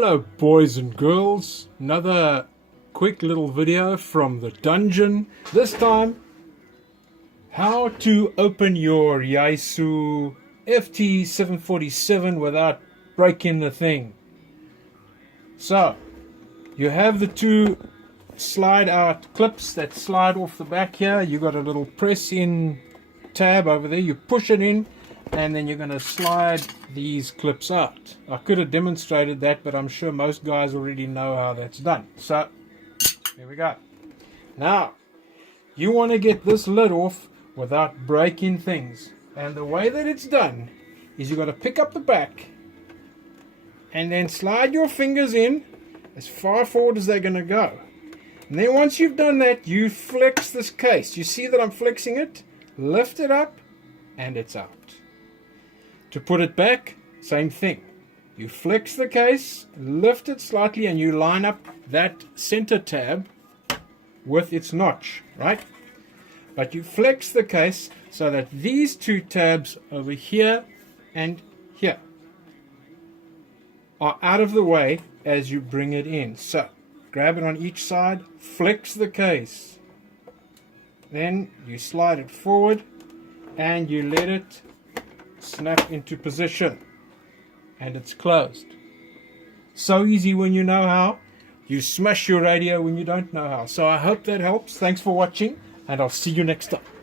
Hello boys and girls, another quick little video from the dungeon. This time, how to open your Yaesu FT747 without breaking the thing. So, you have the two slide out clips that slide off the back here. You got a little press in tab over there, you push it in and then you're going to slide these clips out. I could have demonstrated that, but I'm sure most guys already know how that's done. So, here we go. Now, you want to get this lid off without breaking things. And the way that it's done is you've got to pick up the back and then slide your fingers in as far forward as they're going to go. And then once you've done that, you flex this case. You see that I'm flexing it? Lift it up and it's out. To put it back, same thing. You flex the case, lift it slightly, and you line up that center tab with its notch, right? But you flex the case so that these two tabs over here and here are out of the way as you bring it in. So, grab it on each side, flex the case. Then you slide it forward and you let it snap into position and it's closed. So easy when you know how. You smash your radio when you don't know how. So I hope that helps. Thanks for watching and I'll see you next time.